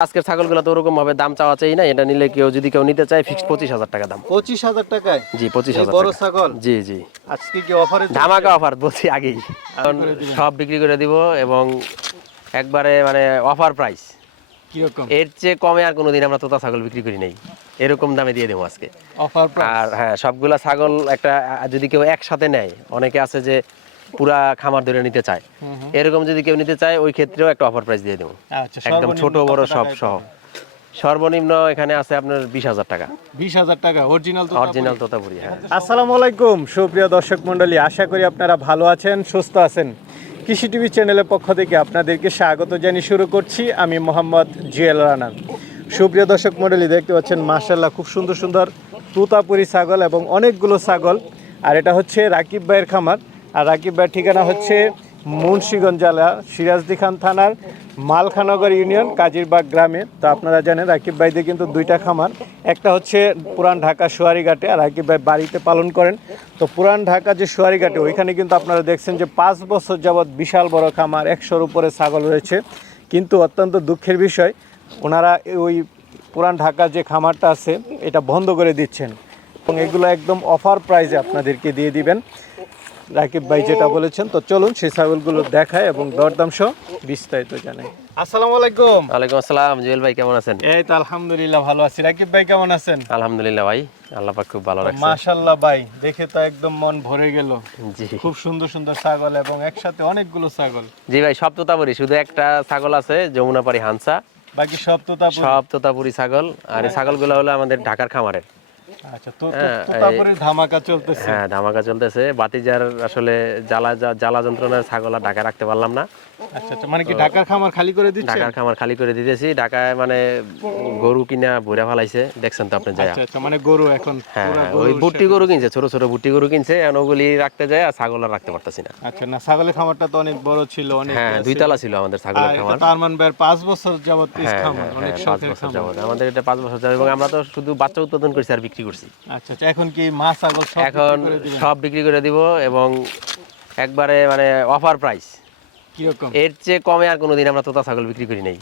আজকের ছাগলগুলো তো ওরকম ভাবে দাম চাওয়া চাই না এটা নিলে কেউ যদি কেউ নিতে চায় ফিক্সড পঁচিশ হাজার টাকা দাম। পঁচিশ হাজার টাকায়? জি পঁচিশ হাজার বড় ছাগল? জি জি। আজকে কি অফারে ধামাকা অফার বলছি আগেই। সব বিক্রি করে দিব এবং একবারে মানে অফার প্রাইস কীরকম? এর চেয়ে কমে আর কোনোদিন আমরা তোতা ছাগল বিক্রি করি নাই। এরকম দামে দিয়ে দেবো আজকে। অফার আর হ্যাঁ সবগুলা ছাগল একটা যদি কেউ একসাথে নেয় অনেকে আছে যে পুরা খামার ধরে নিতে চায়। এরকম যদি কেউ নিতে চায় ওই ক্ষেত্রেও একটা অফার প্রাইস দিয়ে দেবো। আচ্ছা একদম ছোট বড় সব সহ। সর্বনিম্ন এখানে আছে আপনার বিশ হাজার টাকা। বিশ হাজার টাকা অরিজিনাল অরিজিনাল তোতাপুরি হ্যাঁ। আসসালামু আলাইকুম সুপ্রিয় দর্শক মণ্ডলী আশা করি আপনারা ভালো আছেন সুস্থ আছেন। কৃষি টিভি চ্যানেলের পক্ষ থেকে আপনাদেরকে স্বাগত জানিয়ে শুরু করছি। আমি মোহাম্মদ জিএল রানা। সুপ্রিয় দর্শক মন্ডলী দেখতে পাচ্ছেন মার্শাল্লাহ খুব সুন্দর সুন্দর তুতাপুরি ছাগল এবং অনেকগুলো ছাগল। আর এটা হচ্ছে রাকিব ভাইয়ের খামার। আর রাকিব ভাইয়ের ঠিকানা হচ্ছে মুন্সিগঞ্জ জেলা, সিরাজদি খান থানার মালখানগর ইউনিয়ন, কাজিরবাগ গ্রামে। তো আপনারা জানেন, রাকিব ভাইদের কিন্তু দুইটা খামার। একটা হচ্ছে পুরান ঢাকা সোয়ারিঘাটে, আর রাকিব ভাই বাড়িতে পালন করেন। তো পুরান ঢাকা যে সোয়ারিঘাটে, ওইখানে কিন্তু আপনারা দেখছেন যে পাঁচ বছর যাবৎ বিশাল বড় খামার, একশোর উপরে ছাগল রয়েছে। কিন্তু অত্যন্ত দুঃখের বিষয়, ওনারা ওই পুরান ঢাকা যে খামারটা আছে, এটা বন্ধ করে দিচ্ছেন। এবং এগুলো একদম অফার প্রাইজে আপনাদেরকে দিয়ে দিবেন। রাকিব ভাই যেটা বলেছেন তো চলুন সেই ছাগলগুলো দেখায় এবং দরদাম সহ বিস্তারিত জানাই। আসসালামু আলাইকুম। ওয়ালাইকুম আসসালাম জুয়েল ভাই কেমন আছেন? এই তো আলহামদুলিল্লাহ ভালো আছি। রাকিব ভাই কেমন আছেন? আলহামদুলিল্লাহ ভাই আল্লাহ পাক খুব ভালো রাখছে। মাশাল্লাহ ভাই দেখে তো একদম মন ভরে গেল। জি। খুব সুন্দর সুন্দর ছাগল এবং একসাথে অনেকগুলো ছাগল। জি ভাই সব তোতাপুরি শুধু একটা ছাগল আছে যমুনাপাড়ি হানসা। বাকি সব তো তারপর সব তোতাপুরি ছাগল আর এই ছাগলগুলো হলো আমাদের ঢাকার খামারের। আচ্ছা তো হ্যাঁ, তারপরে ধামাকা চলতেছে। হ্যাঁ ধামাকা চলতেছে। বাতিজার আসলে জ্বালা জ্বালা যন্ত্রণার ছাগল ঢাকা রাখতে পারলাম না। আচ্ছা আচ্ছা মানে কি ঢাকার খামার খালি করে দিচ্ছে? ঢাকার খামার খালি করে দিতেছি। ঢাকায় মানে গরু কিনা ভরে ফেলাইছে। দেখছেন তো আপনি যায়। আচ্ছা আচ্ছা মানে গরু এখন হ্যাঁ ওই বুট্টি গরু কিনছে ছোট ছোট বুট্টি গরু কিনছে। এখন ওগুলি রাখতে যায় আর ছাগল আর রাখতে পারতেছি না। আচ্ছা না ছাগলের খামারটা তো অনেক বড় ছিল অনেক হ্যাঁ ইয়ে দুই ছিল। আমাদের ছাগলের খামার। তার মানে বের পাঁচ বছর যাবত পিস হ্যাঁ খামার হ্যাঁ, অনেক হ্যাঁ, শখের খামার। যাবত আমাদের এটা পাঁচ বছর যাবত এবং আমরা তো শুধু বাচ্চা উৎপাদন করছি আর বিক্রি করছি। আচ্ছা আচ্ছা এখন কি মা ছাগল সব এখন? সব বিক্রি করে দিব এবং একবারে মানে অফার প্রাইস কীরকম? এর চেয়ে কমে আর কোনোদিন আমরা তোতা ছাগল বিক্রি করি নাই।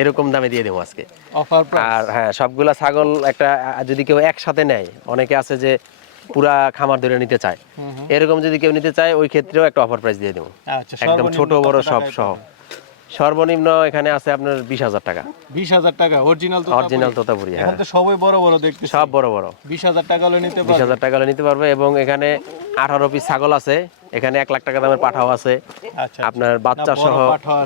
এরকম দামে দিয়ে দেবো আজকে। অফার আর হ্যাঁ সবগুলা ছাগল একটা যদি কেউ একসাথে নেয় অনেকে আছে যে পুরা খামার ধরে নিতে চায়। এরকম যদি কেউ নিতে চায় ওই ক্ষেত্রেও একটা অফার প্রাইস দিয়ে দেবো। আচ্ছা একদম ছোট বড় সব সহ। সর্বনিম্ন এখানে আছে আপনার বিশ হাজার টাকা। বিশ হাজার টাকা অরিজিনাল অরিজিনাল তোতাপুরি হ্যাঁ। তো সবই বড় বড় দেখতেছি। সব বড় বড়। বিশ হাজার টাকা নিতে বিশ হাজার টাকা নিতে পারবে এবং এখানে আঠারো পিস ছাগল আছে। এখানে এক লাখ টাকা দামের পাঠাও আছে। আচ্ছা আপনার বাচ্চা সহ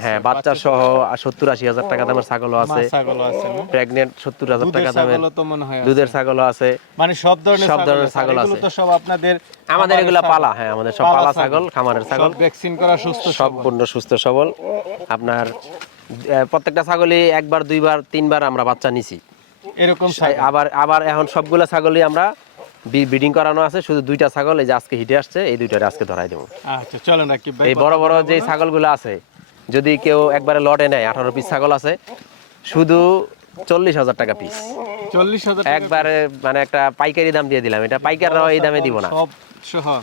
হ্যাঁ বাচ্চা সহ সত্তর আশি হাজার টাকা দামের ছাগলও আছে। ছাগল আছে প্রেগনেন্ট সত্তর হাজার টাকা দামের হয়। দুধের ছাগলও আছে। মানে সব ধরনের সব ধরনের ছাগল আছে। সব আপনাদের আমাদের এগুলা পালা হ্যাঁ আমাদের সব পালা ছাগল। খামারের ছাগল। ভ্যাকসিন করা সুস্থ সম্পূর্ণ সুস্থ সবল। আপনার প্রত্যেকটা ছাগলই একবার দুইবার তিনবার আমরা বাচ্চা নিছি। এরকম আবার আবার এখন সবগুলা ছাগলই আমরা ব্রিডিং করানো আছে শুধু দুইটা ছাগল এই যে আজকে হিটে আসছে এই দুইটারে আজকে ধরাই দেবো। আচ্ছা চলেন রাকিব ভাই এই বড় বড় যে ছাগলগুলো আছে যদি কেউ একবারে লটে নেয় আঠারো পিস ছাগল আছে শুধু চল্লিশ হাজার টাকা পিস চল্লিশ হাজার একবারে মানে একটা পাইকারি দাম দিয়ে দিলাম এটা পাইকাররাও এই দামে দিব না।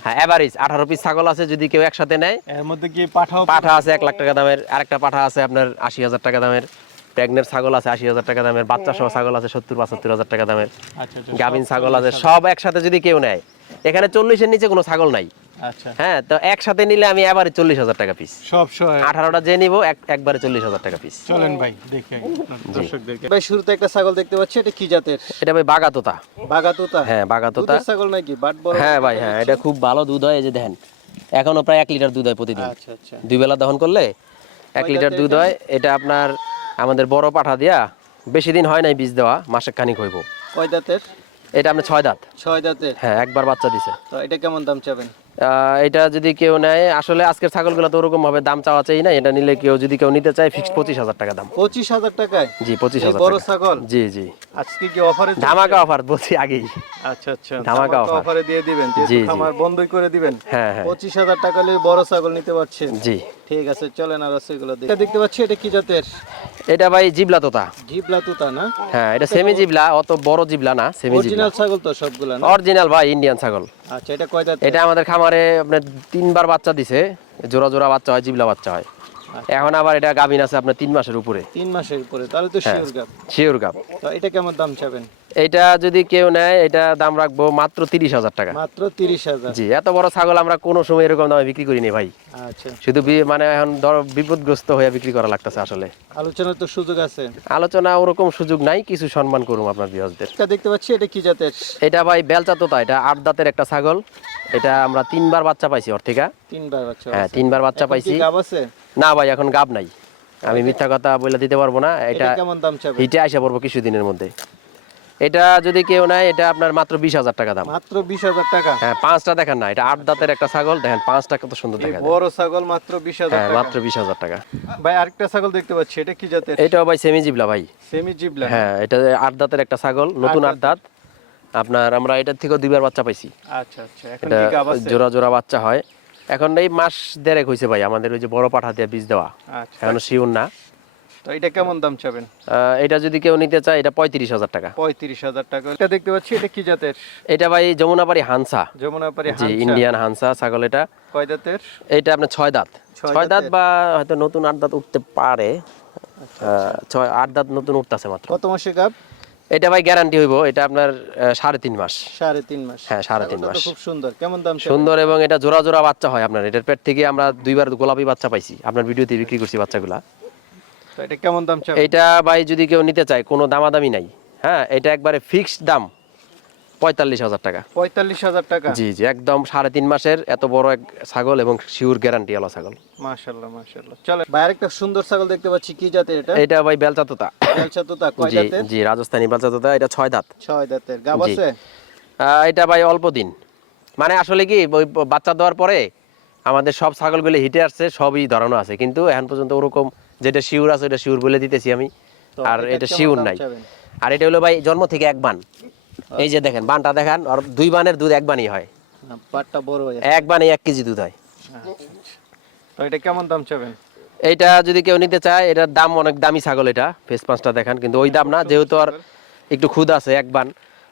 হ্যাঁ এভারেজ আঠারো পিস ছাগল আছে যদি কেউ একসাথে নেয় এর মধ্যে কি পাঠাও পাঠা আছে এক লাখ টাকা দামের আরেকটা পাঠা আছে আপনার আশি হাজার টাকা দামের। প্রেগনেন্ট ছাগল আছে আশি হাজার টাকা দামের বাচ্চা সহ ছাগল আছে সত্তর পঁচাত্তর হাজার টাকা দামের আচ্ছা আচ্ছা গাভিন ছাগল আছে সব। একসাথে যদি কেউ নেয় এখানে চল্লিশের নিচে কোনো ছাগল নাই। আচ্ছা। হ্যাঁ তো একসাথে নিলে আমি এবারে চল্লিশ হাজার টাকা পিস সব সহ আঠারোটা যে নিবো একবারে চল্লিশ হাজার টাকা পিস চলেন ভাই দেখে ভাই শুরুতে একটা ছাগল দেখতে পাচ্ছি এটা কি জাতের? এটা ভাই বাগাতোতা। বাগাতুতা? হ্যাঁ বাগাতোতা। ছাগল নাকি? বাট বড় হ্যাঁ ভাই হ্যাঁ এটা খুব ভালো দুধ হয় এই যে দেখেন। এখনও প্রায় এক লিটার দুধ হয় প্রতিদিন। আচ্ছা আচ্ছা। দুই বেলা দহন করলে এক লিটার দুধ হয় এটা আপনার আমাদের বড় পাঠা দিয়া বেশি দিন হয় নাই বীজ দেওয়া মাসে খানিক হইব। কয় দাঁতের? এটা আপনি ছয় দাঁত। ছয় দাঁতের? হ্যাঁ একবার বাচ্চা দিছে। তো এটা কেমন দাম চাবেন? এটা যদি কেউ নেয় আসলে আজকের ছাগলগুলো তো ওরকম ভাবে দাম চাওয়া চাই না এটা নিলে কেউ যদি কেউ নিতে চায় ফিক্সড পঁচিশ হাজার টাকা দাম। পঁচিশ হাজার টাকায়? জি পঁচিশ হাজার বড় ছাগল? জি জি। আজকে কি অফারে ধামাকা অফার বলছি আগেই। আচ্ছা আচ্ছা। ধামাকা। অফারে দিয়ে দিবেন জি। খামার বন্ধই করে দিবেন। হ্যাঁ হ্যাঁ। পঁচিশ হাজার টাকা বড় ছাগল নিতে পারছেন? জি। ঠিক আছে চলেন আর সেগুলো এটা দেখতে পাচ্ছি এটা কি জাতের? এটা ভাই জিবলা তোতা। জিবলা তুতা না? হ্যাঁ এটা সেমি জিবলা অত বড় জিবলা না সেমি জিবলা অরিজিনাল ছাগল তো সবগুলা না? অরিজিনাল ভাই ইন্ডিয়ান ছাগল। আচ্ছা এটা এটা আমাদের খামারে আপনার তিনবার বাচ্চা দিছে, জোড়া জোড়া বাচ্চা হয়, জিবলা বাচ্চা হয়। এখন আবার এটা গাভিন আছে আপনার তিন মাসের উপরে। তিন মাসের উপরে তাহলে তো হ্যাঁ। শিওর গাব শিওর গাব তো এটা কেমন দাম চাবেন? এটা যদি কেউ নেয় এটা দাম রাখব মাত্র তিরিশ হাজার টাকা। মাত্র তিরিশ হাজার। জি এত বড় ছাগল আমরা কোনো সময় এরকম দামে বিক্রি করিনি ভাই। আচ্ছা। শুধু মানে এখন ধর বিপদগ্রস্ত হয়ে বিক্রি করা লাগতেছে আসলে। আলোচনার তো সুযোগ আছে। আলোচনা ওরকম সুযোগ নাই কিছু সম্মান করুম আপনার বিহসদের এটা দেখতে পাচ্ছি এটা কি জাতের? এটা ভাই বেলচা তোতা এটা আট দাঁতের একটা ছাগল। এটা আমরা তিনবার বাচ্চা পাইছি ওর থেকে তিনবার বাচ্চা হ্যাঁ তিনবার বাচ্চা পাইছি। গাব আছে? না ভাই এখন গাব নাই। আমি মিথ্যা কথা বলে দিতে পারব না। এটা কেমন দাম হিটে আসা পড়ব কিছুদিনের মধ্যে। এটা যদি কেউ নেয় এটা আপনার মাত্র বিশ হাজার টাকা দাম। মাত্র বিশ হাজার টাকা? হ্যাঁ পাঁচটা দেখেন না এটা আট দাঁতের একটা ছাগল। দেখেন পাঁচটা কত সুন্দর এই দেখা বড় ছাগল মাত্র বিশ হাজার হ্যাঁ মাত্র বিশ হাজার টাকা। ভাই আরেকটা ছাগল দেখতে পাচ্ছি এটা কি জাতের? এটাও ভাই সেমি জিবলা ভাই। সেমি জিবলা। হ্যাঁ এটা আট দাঁতের একটা ছাগল নতুন আট দাঁত। আপনার আমরা এটার থেকেও দুইবার বাচ্চা পাইছি। আচ্ছা আচ্ছা। এটা জোড়া জোড়া বাচ্চা হয়। এখন এই মাস দেড়েক হয়েছে ভাই আমাদের ওই যে বড় পাঠা দিয়ে বীজ দেওয়া। আচ্ছা। এখনও শিউর না। তো এটা কেমন দাম চাবেন? এটা যদি কেউ নিতে চায় এটা পঁয়ত্রিশ হাজার টাকা। পঁয়ত্রিশ হাজার টাকা। এটা দেখতে পাচ্ছি এটা কি জাতের? এটা ভাই যমুনাপাড়ি হানসা। যমুনাপাড়ি জি ইন্ডিয়ান হানসা ছাগল এটা। কয় জাতের? এটা আপনার ছয় দাঁত। ছয় দাঁত বা হয়তো নতুন আট দাঁত উঠতে পারে। আচ্ছা, আহ, ছয় আট দাঁত নতুন উঠতেছে মাত্র। কত মাসে গাব? এটা ভাই গ্যারান্টি হইব এটা আপনার সাড়ে তিন মাস। সাড়ে তিন মাস। হ্যাঁ, সাড়ে তিন মাস। খুব সুন্দর। কেমন দাম সুন্দর এবং এটা জোড়া জোড়া বাচ্চা হয় আপনার। এটার পেট থেকে আমরা দুইবার গোলাপি বাচ্চা পাইছি। আপনার ভিডিওতে বিক্রি করছি বাচ্চাগুলা। এটা কেমন দাম এটা ভাই যদি কেউ নিতে চায় কোনো দামাদামি নাই। হ্যাঁ এটা একবারে ফিক্সড দাম। পঁয়তাল্লিশ হাজার টাকা। পঁয়তাল্লিশ হাজার টাকা? জি জি একদম সাড়ে তিন মাসের এত বড় এক ছাগল এবং শিওর গ্যারান্টি আলা ছাগল। মাশাল্লাহ মাশাল্লাহ চলে ভাই সুন্দর ছাগল দেখতে পাচ্ছি। কি জাতের এটা? এটা ভাই বেলচা তোতা বেলচা তোতা কয় জি জাতের? জি রাজস্থানি বেলচা তোতা এটা ছয় দাঁত। ছয় দাঁতের। গাব আছে? এটা ভাই অল্প দিন। মানে আসলে কি ওই বাচ্চা দেওয়ার পরে আমাদের সব ছাগলগুলো হিটে আসছে সবই ধরানো আছে। কিন্তু এখন পর্যন্ত ওরকম যেটা শিউর আছে ওটা শিউর বলে দিতেছি আমি। আর এটা এটা শিউর নাই। আর এটা হলো ভাই জন্ম থেকে এক বান। এই যে দেখেন বানটা দেখান আর দুই বানের দুধ এক বানই হয়। হ্যাঁ, পাটটা বড় হয়ে এক বানে এক কেজি দুধ হয়। তো এটা কেমন দাম চাবেন? এইটা যদি কেউ নিতে চায় এটার দাম অনেক দামি ছাগল এটা ফেস পাঁচটা দেখান কিন্তু ওই দাম না যেহেতু আর একটু খুদ আছে এক বান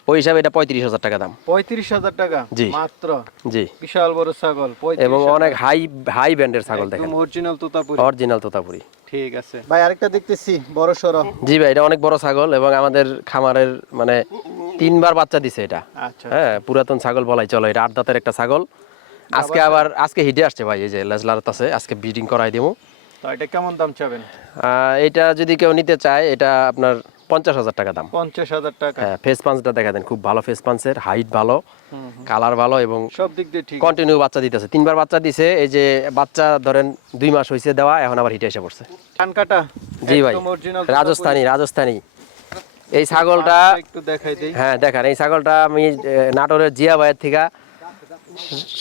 ওই হিসাবে এটা পঁয়ত্রিশ হাজার টাকা দাম। পঁয়ত্রিশ হাজার টাকা? জি। মাত্র? জি। বিশাল বড় ছাগল এবং অনেক হাই হাই ব্যান্ডের ছাগল দেখেন। অরিজিনাল তোতাপুরি। অরিজিনাল তোতাপুরি। ঠিক আছে। ভাই আরেকটা দেখতেছি বড় সরো। জি ভাই এটা অনেক বড় ছাগল এবং আমাদের খামারের মানে তিনবার বাচ্চা দিছে এটা। আচ্ছা হ্যাঁ পুরাতন ছাগল বলাই চলো এটা আট দাঁতের একটা ছাগল। আজকে আবার আজকে হিটে আসছে ভাই এই যে লেজলারত আছে আজকে ব্রিডিং করাই দেবো তো এটা কেমন দাম চাবেন? এটা যদি কেউ নিতে চায় এটা আপনার পঞ্চাশ হাজার টাকা দাম। পঞ্চাশ হাজার টাকা। হ্যাঁ ফেস পাঞ্চটা দেখা দেন খুব ভালো ফেস পাঞ্চের হাইট ভালো কালার ভালো এবং সব দিক দিয়ে ঠিক। কন্টিনিউ বাচ্চা দিতেছে। তিনবার বাচ্চা দিছে এই যে বাচ্চা ধরেন দুই মাস হয়েছে দেওয়া এখন আবার হিটে এসে পড়ছে। কান কাটা জি ভাই রাজস্থানি রাজস্থানি। এই ছাগলটা একটু দেখাই দিই। হ্যাঁ দেখান। এই ছাগলটা আমি নাটোরের জিয়া ভাইয়ের থেকে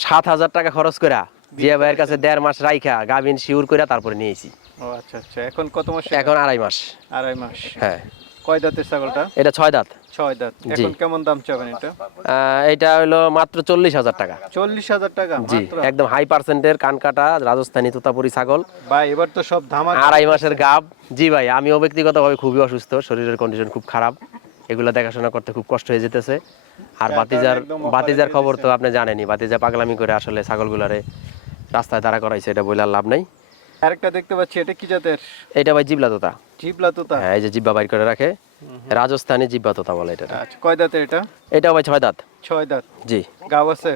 সাত হাজার টাকা খরচ করা জিয়া ভাইয়ের কাছে দেড় মাস রাইখা গাভিন শিউর করে তারপরে নিয়েছি ও আচ্ছা আচ্ছা। এখন কত মাস? এখন আড়াই মাস। আড়াই মাস। হ্যাঁ। কয় দাঁতের ছাগলটা? এটা ছয় দাঁত। ছয় দাঁত। এখন কেমন দাম চাবেন এটা? এটা হলো মাত্র চল্লিশ হাজার টাকা। চল্লিশ হাজার টাকা জি একদম হাই পার্সেন্টের কান রাজস্থানী তোতাপুরি ছাগল। ভাই এবার তো সব ধামা আড়াই মাসের গাব। জি ভাই আমিও ব্যক্তিগতভাবে খুবই অসুস্থ শরীরের কন্ডিশন খুব খারাপ। এগুলো দেখাশোনা করতে খুব কষ্ট হয়ে যেতেছে। আর বাতিজার বাতিজার খবর তো আপনি জানেনই বাতিজা পাগলামি করে আসলে ছাগল ছাগলগুলারে রাস্তায় দাঁড়া করাইছে এটা বলে লাভ নাই। আরেকটা দেখতে পাচ্ছি এটা কি জাতের? এটা ভাই জিবলা তোতা। জিবলা তোতা। হ্যাঁ এই যে জিব্বা বাইর করে রাখে। রাজস্থানী জিব্বা তোতা বলে এটা আচ্ছা কয় দাঁতের এটা? এটা ভাই ছয় দাঁত। ছয় দাঁত। জি। গাব আছে?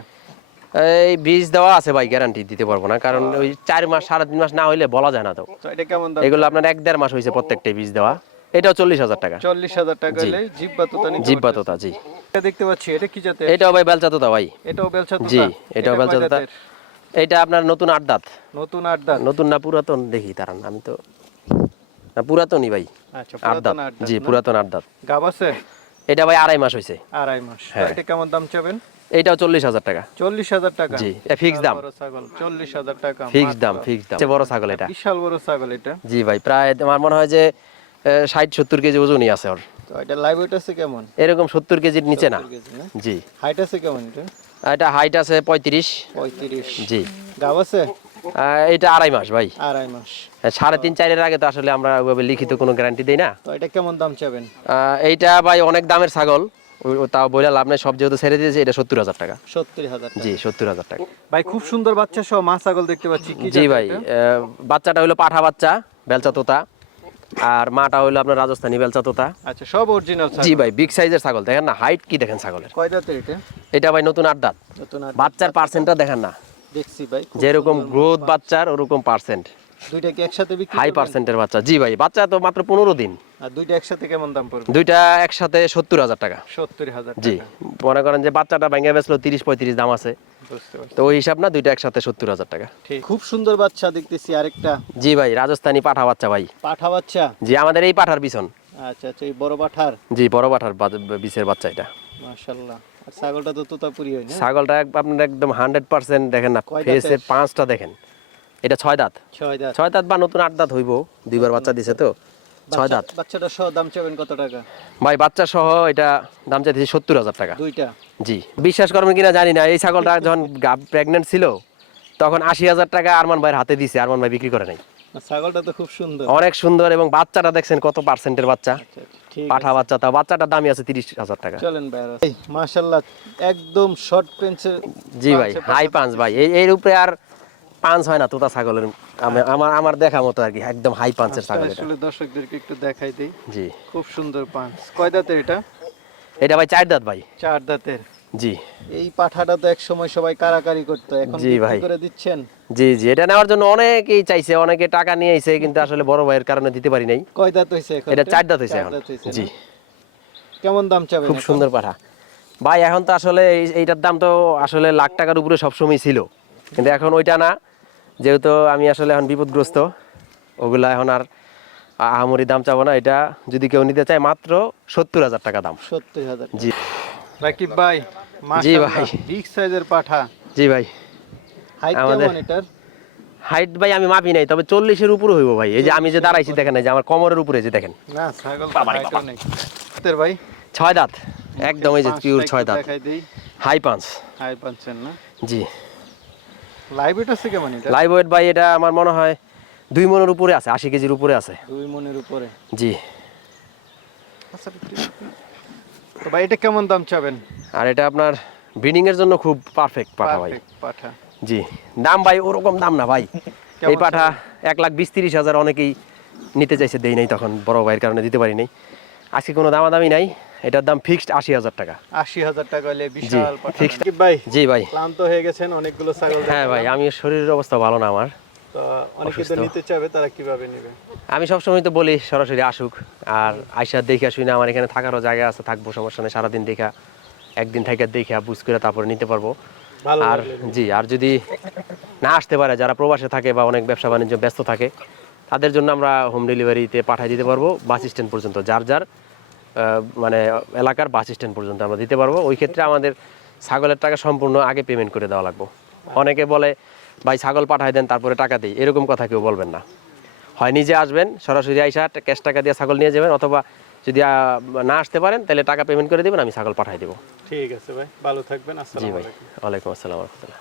এই বীজ দেওয়া আছে ভাই গ্যারান্টি দিতে পারব না কারণ ওই চার মাস সাড়ে তিন মাস না হইলে বলা যায় না তো। এটা কেমন এগুলো আপনার এক দেড় মাস হয়েছে প্রত্যেকটাই বীজ দেওয়া। এটাও চল্লিশ হাজার টাকা। চল্লিশ হাজার টাকা। হলে জিব্বা তোতা জিব্বা তোতা জি। এটা দেখতে পাচ্ছি এটা কি জাতের? এটাও ভাই বেলচা তোতা ভাই। এটাও বেলচা তোতা? জি এটাও এটা বেলচা তোতা। এটা আপনার নতুন আট দাঁত। নতুন আট দাঁত। নতুন না পুরাতন দেখি তারান আমি তো না পুরাতনই ভাই। আচ্ছা আট জি পুরাতন দাঁত। গাব আছে? এটা ভাই আড়াই মাস হয়েছে আড়াই মাস। হ্যাঁ। এটা কেমন দাম চাবেন? এইটাও চল্লিশ হাজার টাকা। চল্লিশ হাজার টাকা? জি, fixed দাম। ছাগল চল্লিশ হাজার টাকা মাত্র। দাম ফিক্সড দাম। বড় ছাগল এটা। বিশাল বড় ছাগল এটা। জি ভাই প্রায় আমার মনে হয় যে ষাট সত্তর কেজি ওজনই আছে ওর। তো এটা লাইভ ওয়েট আছে কেমন? এরকম সত্তর কেজির নিচে না। 70 কেজি না? জি। হাইট আছে কেমন এটা? এটা হাইট আছে পঁয়ত্রিশ। পঁয়ত্রিশ। জি। গাব আছে? এটা আড়াই মাস ভাই। আড়াই মাস। সাড়ে তিন চারের আগে তো আসলে আমরা ওইভাবে লিখিত কোনো গ্যারান্টি দিই না। তো এটা কেমন দাম চাবেন? এইটা ভাই অনেক দামের ছাগল। তাও বলে লাভ নাই সব যেহেতু ছেড়ে দিয়েছে এটা সত্তর হাজার টাকা। সত্তর হাজার জি সত্তর হাজার টাকা। ভাই খুব সুন্দর বাচ্চা সহ মা ছাগল দেখতে পাচ্ছি জি ভাই বাচ্চাটা হলো পাঠা বাচ্চা বেলচা তোতা। আর মাটা হলো আপনার রাজস্থানী বেলচা তোতা। আচ্ছা সব অরিজিনাল জি ভাই বিগ সাইজের ছাগল দেখেন না হাইট কি দেখেন ছাগলের? কয় দাঁতের এটা? এটা ভাই নতুন আট দাঁত। বাচ্চার পার্সেন্টটা দেখেন না। দেখছি ভাই যেরকম গ্রোথ বাচ্চার ওরকম পার্সেন্ট দুইটা কি একসাথে বিক্রি হাই পার্সেন্টের বাচ্চা। জি ভাই বাচ্চা তো মাত্র পনেরো দিন। আর দুইটা একসাথে কেমন দাম পড়বে? দুইটা একসাথে সত্তর হাজার টাকা। সত্তর হাজার জি মনে করেন যে বাচ্চাটা ভেঙে বেচলো তিরিশ পঁয়ত্রিশ দাম আছে। তো ওই হিসাব না দুইটা একসাথে সত্তর হাজার টাকা। ঠিক। খুব সুন্দর বাচ্চা দেখতেছি আরেকটা। জি ভাই রাজস্থানী পাঠা বাচ্চা ভাই। পাঠা বাচ্চা? জি আমাদের এই পাঠার বিছন আচ্ছা আচ্ছা এই বড় পাঠার? জি বড় পাঠার বা- বিছের বাচ্চা এটা। মাশাআল্লাহ। ছাগলটা তো তোতাপুরি হয় না? ছাগলটা আপনার একদম হান্ড্রেড পার্সেন্ট দেখেন না দাঁতের? পাঁচটা দেখেন। এটা ছয় দাঁত। ছয় দাঁত। বা নতুন আট দাঁত হইব দুইবার বাচ্চা দিছে তো ছয় দাঁত। বাচ্চাটা সহ দাম চাবেন কত টাকা? ভাই বাচ্চা সহ এটা দাম চাইতেছি সত্তর হাজার টাকা। দুইটা? জি। বিশ্বাস করবেন কিনা জানি না এই ছাগলটা যখন প্রেগনেন্ট ছিল তখন আশি হাজার টাকা আরমান ভাইয়ের হাতে দিছে আরমান ভাই বিক্রি করে নাই। ছাগলটা তো খুব সুন্দর। অনেক সুন্দর এবং বাচ্চাটা দেখছেন কত পার্সেন্টের বাচ্চা? আচ্ছা, আচ্ছা, পাঠা বাচ্চা তা বাচ্চাটার দামই আছে তিরিশ হাজার টাকা। চলেন ভাই একদম শর্ট পেন্সের জি ভাই হাই পাঁচ ভাই এর উপরে আর পাঁচ হয় না তোতা ছাগলের আমার আমার দেখা মতো আর কি একদম হাই পাঁচের ছাগল আসলে দর্শকদেরকে একটু দেখাই দেই। জি। খুব সুন্দর পাঁচ কয় দাঁতের এটা? এটা ভাই চার দাঁত ভাই। চার দাঁতের। জি। এই পাঠাটা তো এক সময় সবাই কারাকারি করতো এখন জি ভাই। করে দিচ্ছেন। জি জি এটা নেওয়ার জন্য অনেকেই চাইছে অনেকে টাকা নিয়ে আইছে কিন্তু আসলে বড় ভাইয়ের কারণে দিতে পারি নাই। কয় দাঁত হইছে এখন এটা চার দাঁত চার এখন। জি। কেমন দাম চাবেন খুব সুন্দর পাঠা। ভাই এখন তো আসলে এই- এইটার দাম তো আসলে লাখ টাকার উপরে সবসময় ছিল। কিন্তু এখন ওইটা না। যেহেতু আমি আসলে এখন বিপদগ্রস্ত ওগুলা এখন আর আহামরি দাম চাবো না। এটা যদি কেউ নিতে চায় মাত্র সত্তর হাজার টাকা দাম। সত্তর হাজার জি। রাকিব ভাই জি ভাই। বিগ সাইজের পাঠা। জি ভাই। আমাদের- হাইট ভাই আমি মাপি নাই তবে চল্লিশের উপরে হইব ভাই। এই যে আমি যে দাঁড়াইছি দেখেন যে আমার কোমরের উপরে যে দেখেন। ভাই। ছয় দাঁত। একদম এই যে পিওর ছয় দাঁত। হাই পাঁচ হাই না? জি। লাইভ এটা আছে কেমন এটা? লাইভ ওয়েট ভাই এটা আমার মনে হয় দুই মনের উপরে আছে আশি কেজির উপরে আছে। দুই মনের উপরে। জি। আচ্ছা, তো ভাই এটা কেমন দাম চাবেন? আর এটা আপনার ব্রিডিং এর জন্য খুব পারফেক্ট পাঠা ভাই। পাঠা। জি। দাম ভাই ওরকম দাম না ভাই। এই পাঠা এক লাখ বিশ তিরিশ হাজার অনেকেই নিতে চাইছে দেই নাই তখন বড় ভাইয়ের কারণে দিতে পারি নাই। আজকে কোনো দামাদামি নাই এটার দাম ফিক্সড আশি হাজার টাকা। আশি হাজার টাকা হলে বিশাল fixed। রাকিব ভাই জি ভাই। ক্লান্ত হয়ে গেছেন অনেকগুলো ছাগল হ্যাঁ ভাই আমি শরীরের অবস্থা ভালো না আমার। অনেকে তো নিতে চাবে তারা কীভাবে নেবে? আমি সবসময় তো বলি সরাসরি আসুক। আর আইসা দেখে শুনে আমার এখানে থাকারও জায়গা আছে থাকব সমস্যা নেই সারাদিন দেখা একদিন থেকে দেখে বুঝ করে তারপরে নিতে পারব। আর জি আর যদি না আসতে পারে যারা প্রবাসে থাকে বা অনেক ব্যবসা বাণিজ্য ব্যস্ত থাকে তাদের জন্য আমরা হোম ডেলিভারিতে পাঠিয়ে দিতে পারব বাস স্ট্যান্ড পর্যন্ত। যার যার মানে এলাকার বাস স্ট্যান্ড পর্যন্ত আমরা দিতে পারব। ওই ক্ষেত্রে আমাদের ছাগলের টাকা সম্পূর্ণ আগে পেমেন্ট করে দেওয়া লাগবে। অনেকে বলে ভাই ছাগল পাঠায় দেন তারপরে টাকা দিই। এরকম কথা কেউ বলবেন না। হয় নিজে আসবেন সরাসরি আইসা ক্যাশ টাকা দিয়ে ছাগল নিয়ে যাবেন অথবা যদি না আসতে পারেন তাহলে টাকা পেমেন্ট করে দেবেন আমি ছাগল পাঠিয়ে দেবো। ঠিক আছে ভাই ভালো থাকবেন আসসালামু আলাইকুম। ওয়ালাইকুম আসসালাম রহমতুল্লাহ।